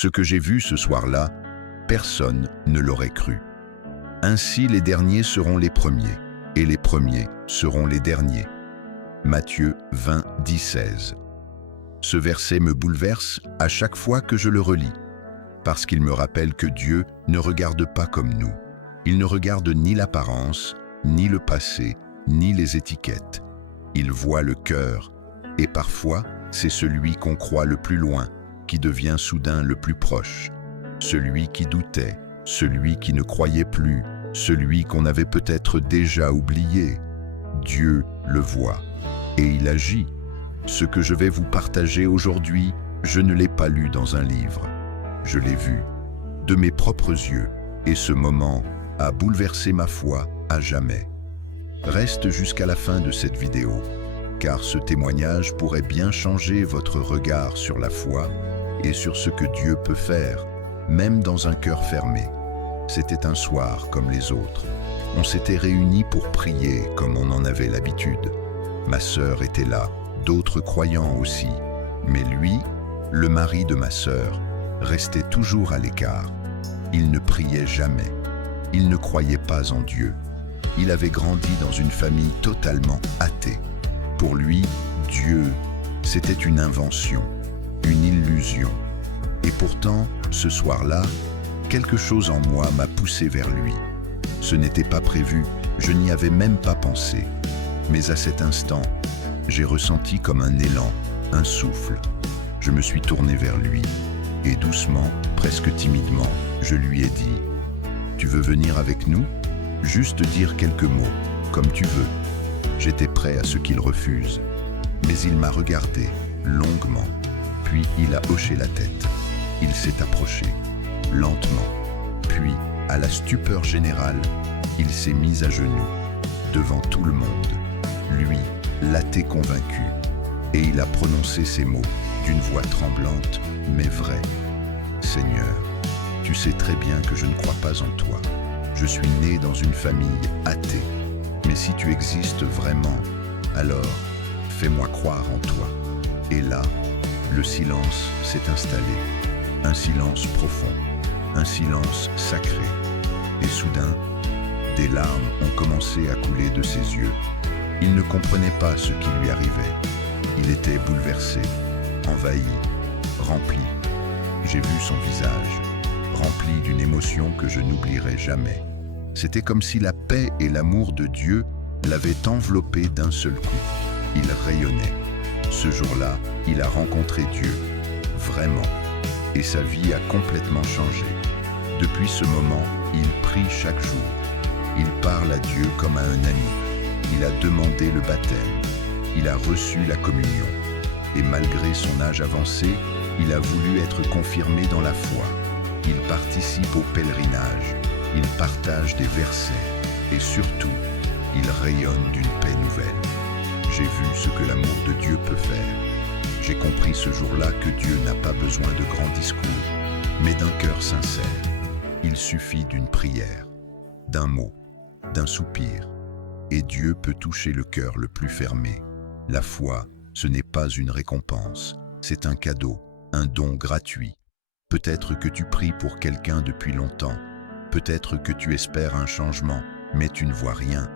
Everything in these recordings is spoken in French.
Ce que j'ai vu ce soir-là, personne ne l'aurait cru. Ainsi les derniers seront les premiers, et les premiers seront les derniers. Matthieu 20, 10, 16. Ce verset me bouleverse à chaque fois que je le relis, parce qu'il me rappelle que Dieu ne regarde pas comme nous. Il ne regarde ni l'apparence, ni le passé, ni les étiquettes. Il voit le cœur, et parfois, c'est celui qu'on croit le plus loin, qui devient soudain le plus proche. Celui qui doutait, celui qui ne croyait plus, celui qu'on avait peut-être déjà oublié. Dieu le voit, et il agit. Ce que je vais vous partager aujourd'hui, je ne l'ai pas lu dans un livre. Je l'ai vu, de mes propres yeux, et ce moment a bouleversé ma foi à jamais. Reste jusqu'à la fin de cette vidéo, car ce témoignage pourrait bien changer votre regard sur la foi et sur ce que Dieu peut faire, même dans un cœur fermé. C'était un soir comme les autres. On s'était réunis pour prier comme on en avait l'habitude. Ma sœur était là, d'autres croyants aussi, mais lui, le mari de ma sœur, restait toujours à l'écart. Il ne priait jamais. Il ne croyait pas en Dieu. Il avait grandi dans une famille totalement athée. Pour lui, Dieu, c'était une invention, une illusion. Et pourtant, ce soir-là, quelque chose en moi m'a poussé vers lui. Ce n'était pas prévu, je n'y avais même pas pensé. Mais à cet instant, j'ai ressenti comme un élan, un souffle. Je me suis tourné vers lui et doucement, presque timidement, je lui ai dit « Tu veux venir avec nous ? Juste dire quelques mots, comme tu veux. » J'étais prêt à ce qu'il refuse. Mais il m'a regardé, longuement. Puis il a hoché la tête. Il s'est approché, lentement. Puis, à la stupeur générale, il s'est mis à genoux, devant tout le monde. Lui, l'athée convaincu. Et il a prononcé ces mots, d'une voix tremblante, mais vraie. « Seigneur, tu sais très bien que je ne crois pas en toi. Je suis né dans une famille athée. Mais si tu existes vraiment, alors fais-moi croire en toi. » Et là, le silence s'est installé. Un silence profond, un silence sacré. Et soudain, des larmes ont commencé à couler de ses yeux. Il ne comprenait pas ce qui lui arrivait. Il était bouleversé, envahi, rempli. J'ai vu son visage, rempli d'une émotion que je n'oublierai jamais. C'était comme si la paix et l'amour de Dieu l'avaient enveloppé d'un seul coup. Il rayonnait. Ce jour-là, il a rencontré Dieu, vraiment. Et sa vie a complètement changé. Depuis ce moment, il prie chaque jour. Il parle à Dieu comme à un ami. Il a demandé le baptême. Il a reçu la communion. Et malgré son âge avancé, il a voulu être confirmé dans la foi. Il participe au pèlerinage. Il partage des versets. Et surtout, il rayonne d'une paix nouvelle. J'ai vu ce que l'amour de Dieu peut faire. J'ai compris ce jour-là que Dieu n'a pas besoin de grands discours, mais d'un cœur sincère. Il suffit d'une prière, d'un mot, d'un soupir, et Dieu peut toucher le cœur le plus fermé. La foi, ce n'est pas une récompense, c'est un cadeau, un don gratuit. Peut-être que tu pries pour quelqu'un depuis longtemps, peut-être que tu espères un changement, mais tu ne vois rien.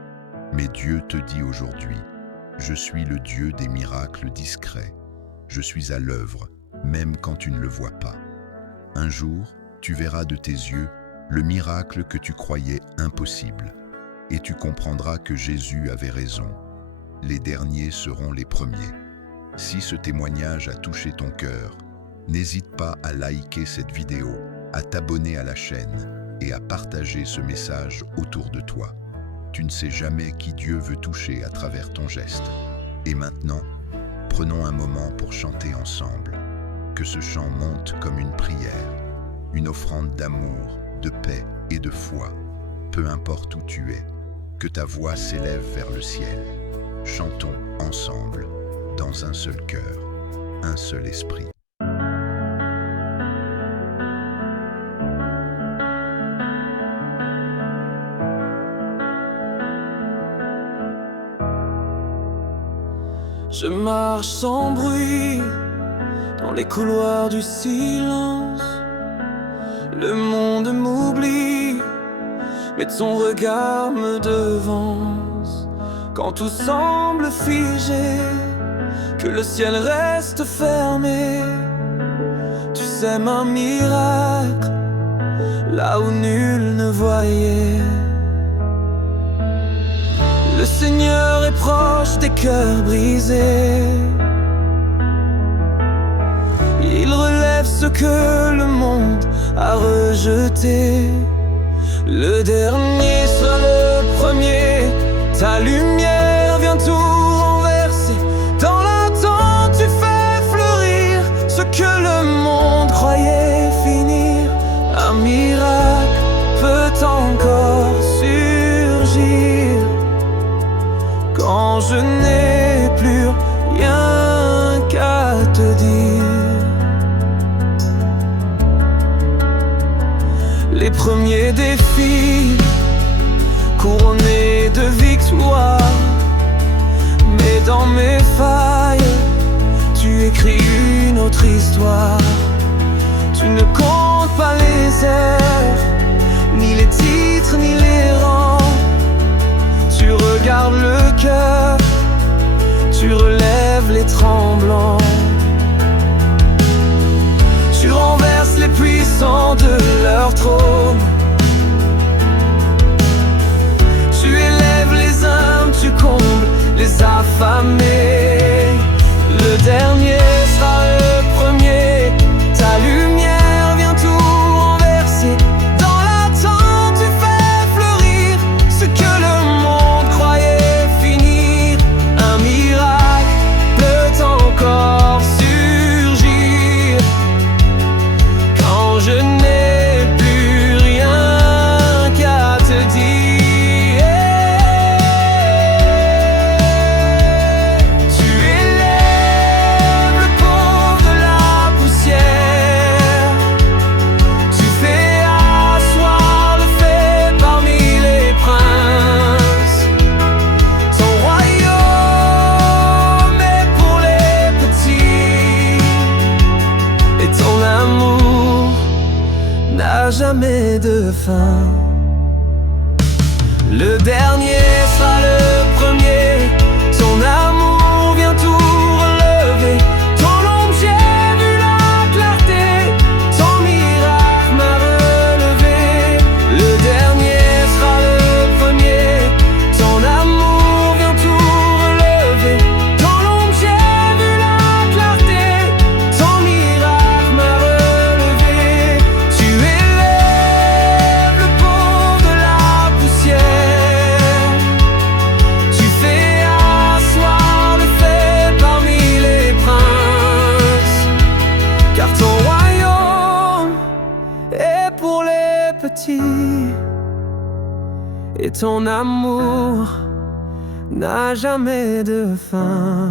Mais Dieu te dit aujourd'hui, « Je suis le Dieu des miracles discrets. Je suis à l'œuvre, même quand tu ne le vois pas. Un jour, tu verras de tes yeux le miracle que tu croyais impossible. Et tu comprendras que Jésus avait raison. Les derniers seront les premiers. » Si ce témoignage a touché ton cœur, n'hésite pas à liker cette vidéo, à t'abonner à la chaîne et à partager ce message autour de toi. Tu ne sais jamais qui Dieu veut toucher à travers ton geste. Et maintenant, prenons un moment pour chanter ensemble. Que ce chant monte comme une prière, une offrande d'amour, de paix et de foi. Peu importe où tu es, que ta voix s'élève vers le ciel. Chantons ensemble, dans un seul cœur, un seul esprit. Je marche sans bruit dans les couloirs du silence. Le monde m'oublie, mais ton regard me devance. Quand tout semble figé, que le ciel reste fermé, tu sèmes un miracle là où nul ne voyait. Le Seigneur est proche des cœurs brisés. Il relève ce que le monde a rejeté. Le dernier sera le premier. Ta lumière vient tout renverser. Dans l'attente tu fais fleurir ce que le monde croyait finir. Un miracle peut encore surgir quand je n'ai plus rien qu'à te dire. Les premiers défis couronnés de victoire, mais dans mes failles tu écris une autre histoire. Tu ne comptes pas les airs, ni les titres, ni les rangs. Tu regardes le cœur, tu relèves les tremblants. Tu renverses les puissants de leur trône. Tu élèves les âmes, tu combles les affamés. Le dernier sera le premier. Ta lumière vient tout renverser. Dans l'attente tu fais fleurir ce que le monde croyait finir. Un miracle peut encore surgir quand je n'ai plus rien qu'à te dire. Tu élèves le pauvre de la poussière. Tu fais asseoir le fait parmi les princes. Ton royaume est pour les petits, et ton amour n'a jamais de fin. Le dernier sera le premier. Ton amour vient tout relever. Ton ombre, j'ai vu la clarté. Ton miracle m'a relevé. Le dernier sera le premier. Ton amour vient tout relever. Ton ombre, j'ai vu la clarté. Ton miracle m'a relevé. Tu élèves le pauvre de la poussière. Tu fais asseoir le fait parmi les princes. Car ton royaume est pour les petits, et ton amour n'a jamais de fin.